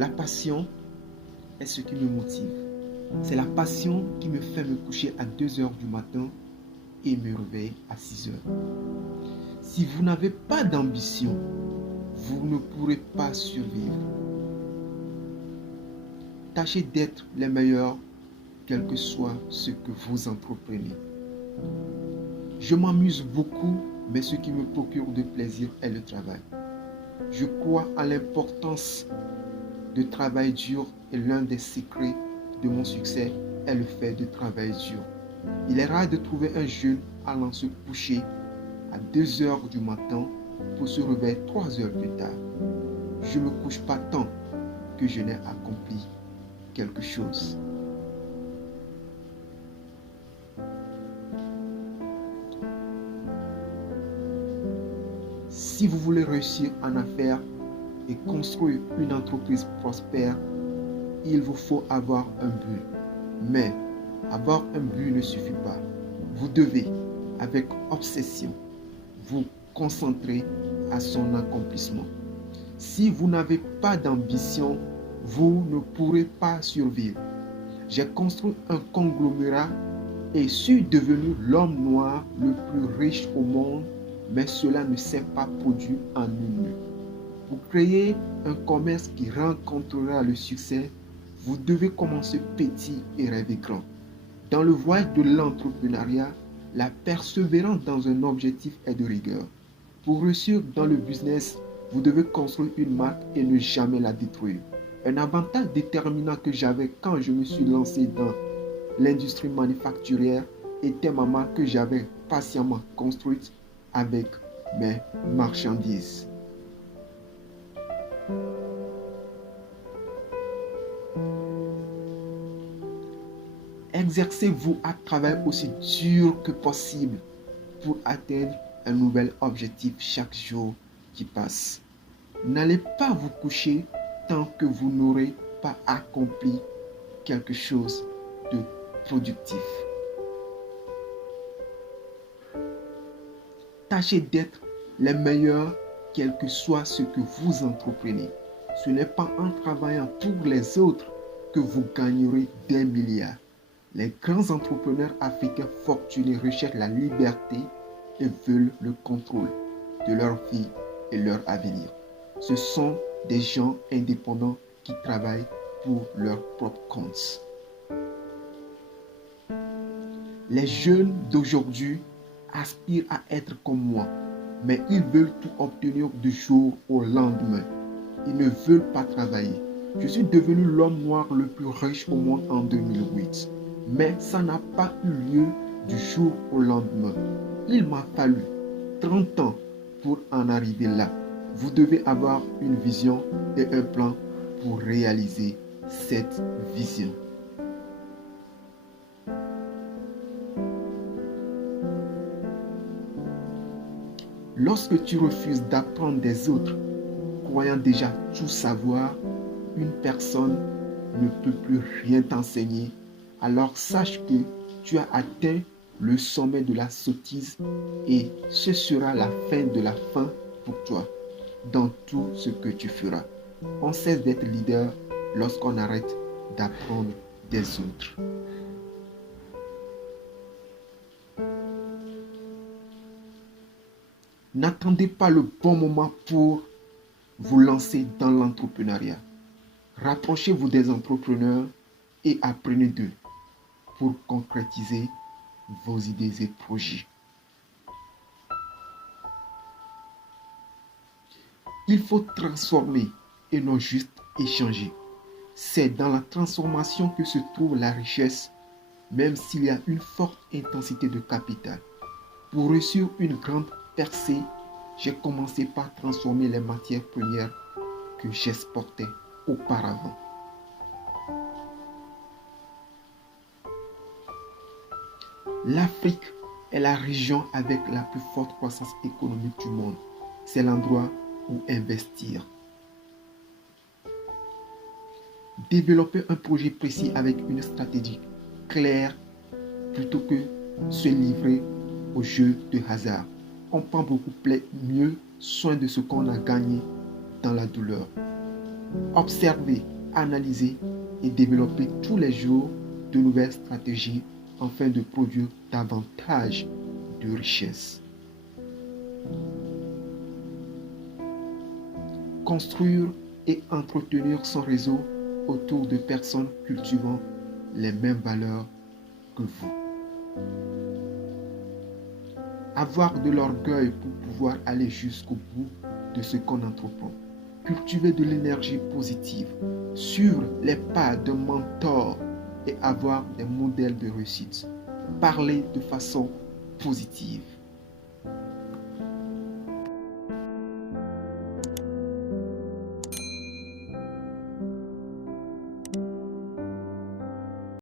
La passion est ce qui me motive. C'est la passion qui me fait me coucher à 2 heures du matin et me réveiller à 6 heures. Si vous n'avez pas d'ambition, vous ne pourrez pas survivre. Tâchez d'être les meilleurs, quel que soit ce que vous entreprenez. Je m'amuse beaucoup, mais ce qui me procure de plaisir est le travail. Je crois à l'importance de travail dur et l'un des secrets de mon succès est le fait de travailler dur. Il est rare de trouver un jeune allant se coucher à 2 heures du matin pour se réveiller 3 heures plus tard. Je ne me couche pas tant que je n'ai accompli quelque chose. Si vous voulez réussir en affaires et construire une entreprise prospère, il vous faut avoir un but. Mais avoir un but ne suffit pas. Vous devez, avec obsession, vous concentrer à son accomplissement. Si vous n'avez pas d'ambition, vous ne pourrez pas survivre. J'ai construit un conglomérat et suis devenu l'homme noir le plus riche au monde, mais cela ne s'est pas produit en une nuit. Pour créer un commerce qui rencontrera le succès, vous devez commencer petit et rêver grand. Dans le voyage de l'entrepreneuriat, la persévérance dans un objectif est de rigueur. Pour réussir dans le business, vous devez construire une marque et ne jamais la détruire. Un avantage déterminant que j'avais quand je me suis lancé dans l'industrie manufacturière était ma marque que j'avais patiemment construite avec mes marchandises. Exercez-vous à travailler aussi dur que possible pour atteindre un nouvel objectif chaque jour qui passe. N'allez pas vous coucher tant que vous n'aurez pas accompli quelque chose de productif. Tâchez d'être les meilleurs, quel que soit ce que vous entreprenez. Ce n'est pas en travaillant pour les autres que vous gagnerez des milliards. Les grands entrepreneurs africains fortunés recherchent la liberté et veulent le contrôle de leur vie et leur avenir. Ce sont des gens indépendants qui travaillent pour leur propre compte. Les jeunes d'aujourd'hui aspirent à être comme moi, mais ils veulent tout obtenir du jour au lendemain. Ils ne veulent pas travailler. Je suis devenu l'homme noir le plus riche au monde en 2008, mais ça n'a pas eu lieu du jour au lendemain. Il m'a fallu 30 ans pour en arriver là. Vous devez avoir une vision et un plan pour réaliser cette vision. Lorsque tu refuses d'apprendre des autres, croyant déjà tout savoir, une personne ne peut plus rien t'enseigner. Alors sache que tu as atteint le sommet de la sottise et ce sera la fin de la fin pour toi dans tout ce que tu feras. On cesse d'être leader lorsqu'on arrête d'apprendre des autres. N'attendez pas le bon moment pour vous lancer dans l'entrepreneuriat. Rapprochez-vous des entrepreneurs et apprenez d'eux pour concrétiser vos idées et projets. Il faut transformer et non juste échanger. C'est dans la transformation que se trouve la richesse, même s'il y a une forte intensité de capital. Pour réussir une grande percée, j'ai commencé par transformer les matières premières que j'exportais auparavant. L'Afrique est la région avec la plus forte croissance économique du monde. C'est l'endroit où investir. Développer un projet précis avec une stratégie claire plutôt que se livrer au jeu de hasard. On prend beaucoup mieux soin de ce qu'on a gagné dans la douleur. Observez, analysez et développez tous les jours de nouvelles stratégies afin de produire davantage de richesses. Construire et entretenir son réseau autour de personnes cultivant les mêmes valeurs que vous. Avoir de l'orgueil pour pouvoir aller jusqu'au bout de ce qu'on entreprend. Cultiver de l'énergie positive. Suivre les pas d'un mentor et avoir des modèles de réussite. Parler de façon positive.